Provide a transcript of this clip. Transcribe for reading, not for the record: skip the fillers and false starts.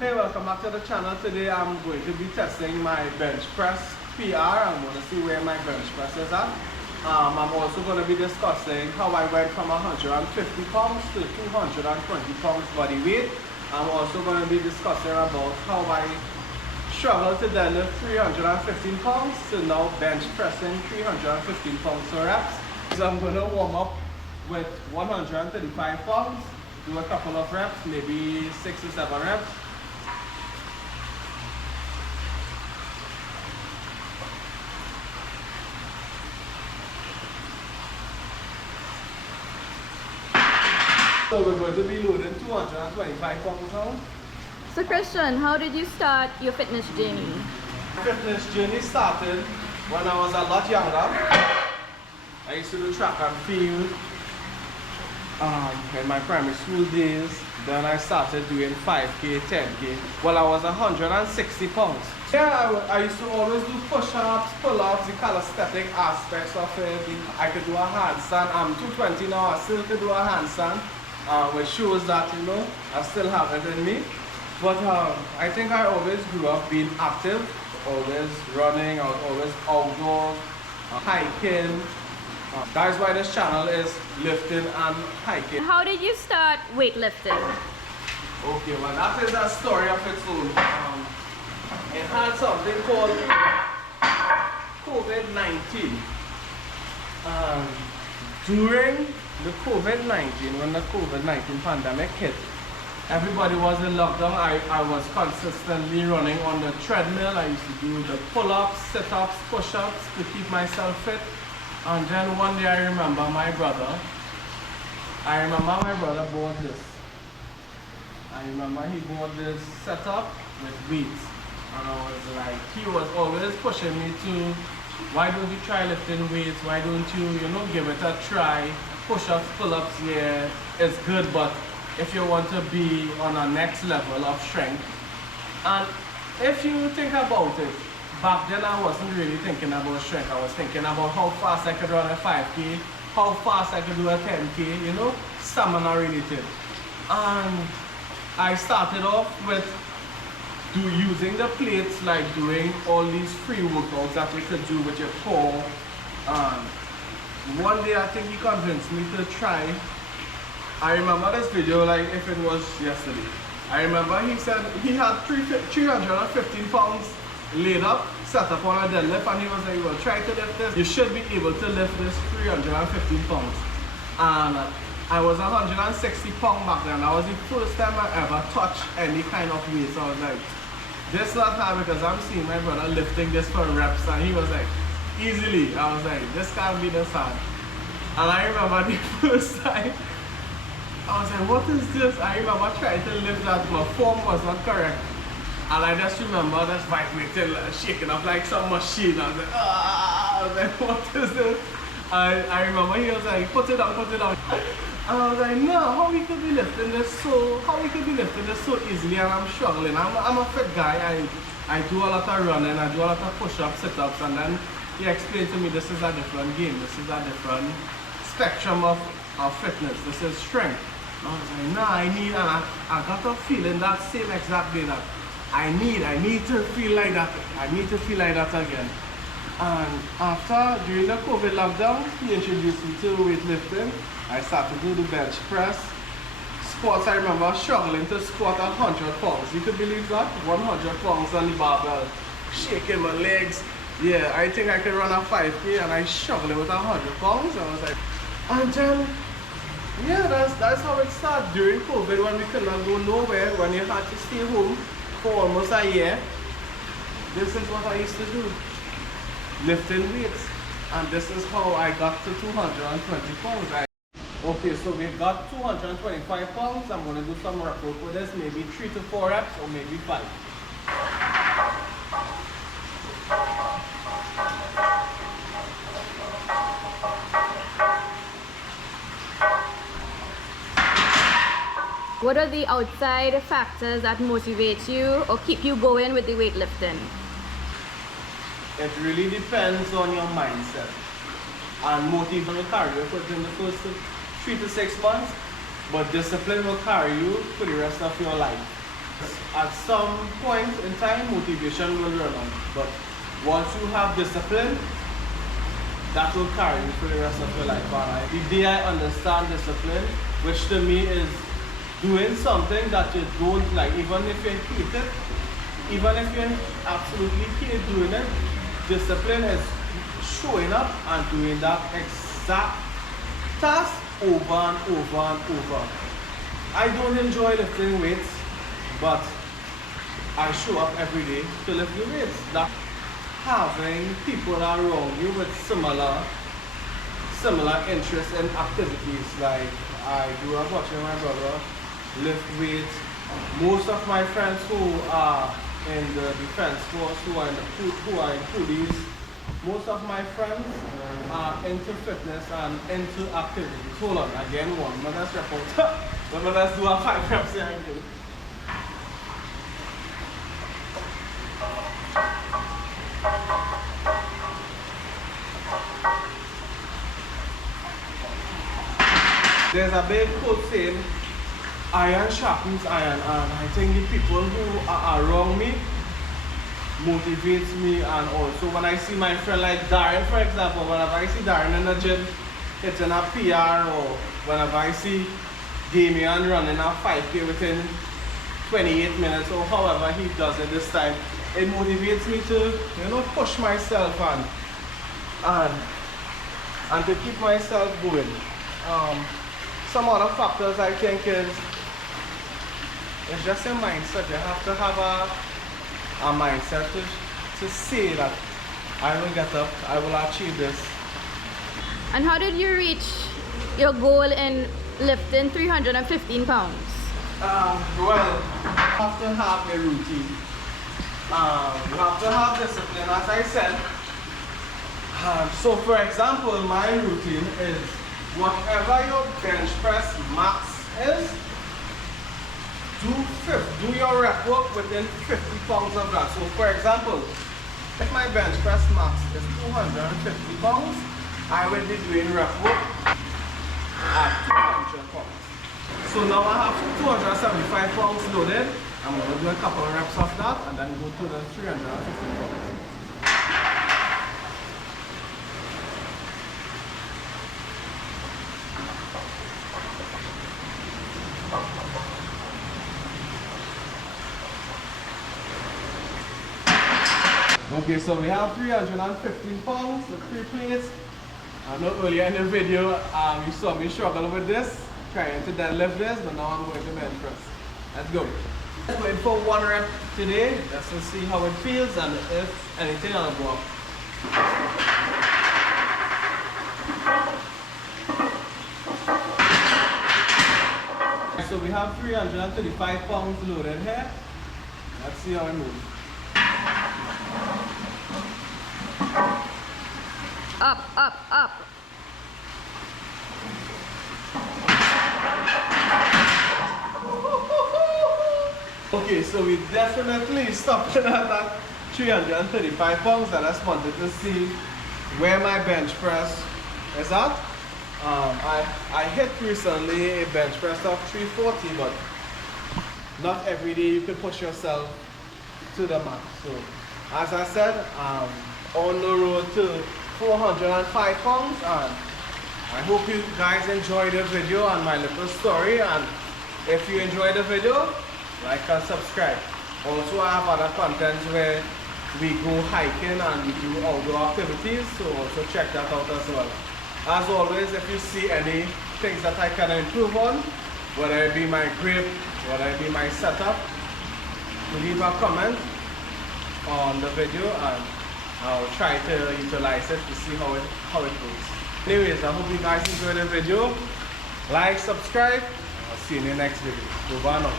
Hey, welcome back to the channel. Today I'm going to be testing my bench press PR. I'm going to see where my bench press is at. I'm also going to be discussing how I went from 150 pounds to 220 pounds body weight. I'm also going to be discussing about how I struggled to deadlift 315 pounds to now bench pressing 315 pounds for reps. So I'm going to warm up with 135 pounds, do a couple of reps, maybe 6 or 7 reps. So we're going to be loading 225 pounds now. So Christian, how did you start your fitness journey? My fitness journey started when I was a lot younger. I used to do track and field in my primary school days. Then I started doing 5K, 10K. Well, I was 160 pounds. Yeah, I used to always do push-ups, pull-ups, the calisthenic aspects of it. I could do a handstand. I'm 220 now, I still could do a handstand. Which shows that, you know, I still have it in me. But I think I always grew up being active, always running, I was always outdoors, hiking. That's why this channel is lifting and hiking. How did you start weightlifting? Okay, well that is a story of its own. It had something called COVID-19. During the COVID-19, when the COVID-19 pandemic hit, everybody was in lockdown. I was consistently running on the treadmill. I used to do the pull-ups, sit-ups, push-ups to keep myself fit. And then one day I remember my brother bought this. I remember he bought this setup with weights. And I was like, he was always pushing me to, why don't you try lifting weights? Why don't you, give it a try? Push-ups, pull-ups, yeah, it's good, but if you want to be on a next level of strength, and if you think about it, back then I wasn't really thinking about strength. I was thinking about how fast I could run a 5K, how fast I could do a 10K, stamina related. And I started off with using the plates, like doing all these free workouts that you could do with your core. One day I think he convinced me to try. I remember this video like if it was yesterday. I remember he said he had 315 pounds laid up, set up on a deadlift, and he was like, well, try to lift this. You should be able to lift this 315 pounds. And I was 160 pounds back then. That was the first time I ever touched any kind of weight. So I was like, this not hard, because I'm seeing my brother lifting this for reps, and he was like, easily. I was like, this can't be this hard. And I remember the first time, I was like, what is this? I remember trying to lift that, my form was not correct. And I just remember this vibrating, shaking up like some machine. I was like, ah! I was like, what is this? I remember he was like, put it down, put it down. And I was like, no, how we could be lifting this so easily, and I'm struggling. I'm a fit guy. I do a lot of running, I do a lot of push-ups, sit-ups, and then he explained to me this is a different game, this is a different spectrum of fitness, this is strength. And I was like, nah, I got a feeling that same exact day that I need to feel like that. I need to feel like that again. And after, during the COVID lockdown, he introduced me to weightlifting. I started to do the bench press. Squats, I remember struggling to squat 100 pounds. You could believe that? 100 pounds on the barbell, shaking my legs. Yeah, I think I could run a 5K, and I struggling with 100 pounds. I was like, and then, yeah, that's how it started during COVID, when we could not go nowhere, when you had to stay home for almost a year. This is what I used to do, lifting weights, and this is how I got to 220 pounds. Okay, so we've got 225 pounds. I'm going to do some rep work with this, maybe 3 to 4 reps, or maybe 5. What are the outside factors that motivate you or keep you going with the weightlifting? It really depends on your mindset and motivation will carry you within the first 3 to 6 months, but discipline will carry you for the rest of your life. At some point in time, motivation will run out. But once you have discipline, that will carry you for the rest of your life. And the day I understand discipline, which to me is doing something that you don't like, even if you hate it, even if you absolutely hate doing it, discipline is showing up and doing that exact task over and over and over. I don't enjoy lifting weights, but I show up every day to lift the weights. That having people around you with similar interests in activities, like I grew up watching my brother lift weights. Most of my friends who are in the defense force, who are in police, most of my friends are into fitness and into activities. Hold on, again one. Let's rep out. Let's do a 5 reps here again. There's a big quote saying, iron sharpens iron, and I think the people who are around me motivates me. And also when I see my friend like Darren, for example, whenever I see Darren in the gym hitting a PR, or whenever I see Damian running a 5K within 28 minutes, or however he does it this time, it motivates me to, push myself and to keep myself going. Some other factors I think is just a mindset. You have to have a mindset to say that I will get up, I will achieve this. And how did you reach your goal in lifting 315 pounds? Well, you have to have a routine. You have to have discipline, as I said. So for example, my routine is whatever your bench press max is, do your rep work within 50 pounds of that. So for example, if my bench press max is 250 pounds, I will be doing rep work at 200 pounds. So now I have 275 pounds loaded. I'm going to do a couple of reps of that and then go to the 350 pounds. Okay, so we have 315 pounds, the 3 plates. I know earlier in the video you saw me struggle with this, trying to deadlift this, but now I'm going to bench press. Let's go. Let's go in for 1 rep today, just to see how it feels, and if anything I'll go up. So we have 335 pounds loaded here. Let's see how it moves. Up, up, up. Okay, so we definitely stopped at that 335 pounds. I just wanted to see where my bench press is at. I hit recently a bench press of 340, but not every day you can push yourself to the max. So as I said, on the road to 405 pounds, and I hope you guys enjoyed the video and my little story. And if you enjoyed the video, like and subscribe. Also, I have other contents where we go hiking and we do outdoor activities, so also check that out as well. As always, if you see any things that I can improve on, whether it be my grip, whether it be my setup, leave a comment on the video and I'll try to utilize it to see how it goes. Anyways, I hope you guys enjoyed the video. Like, subscribe. I'll see you in the next video. Goodbye now.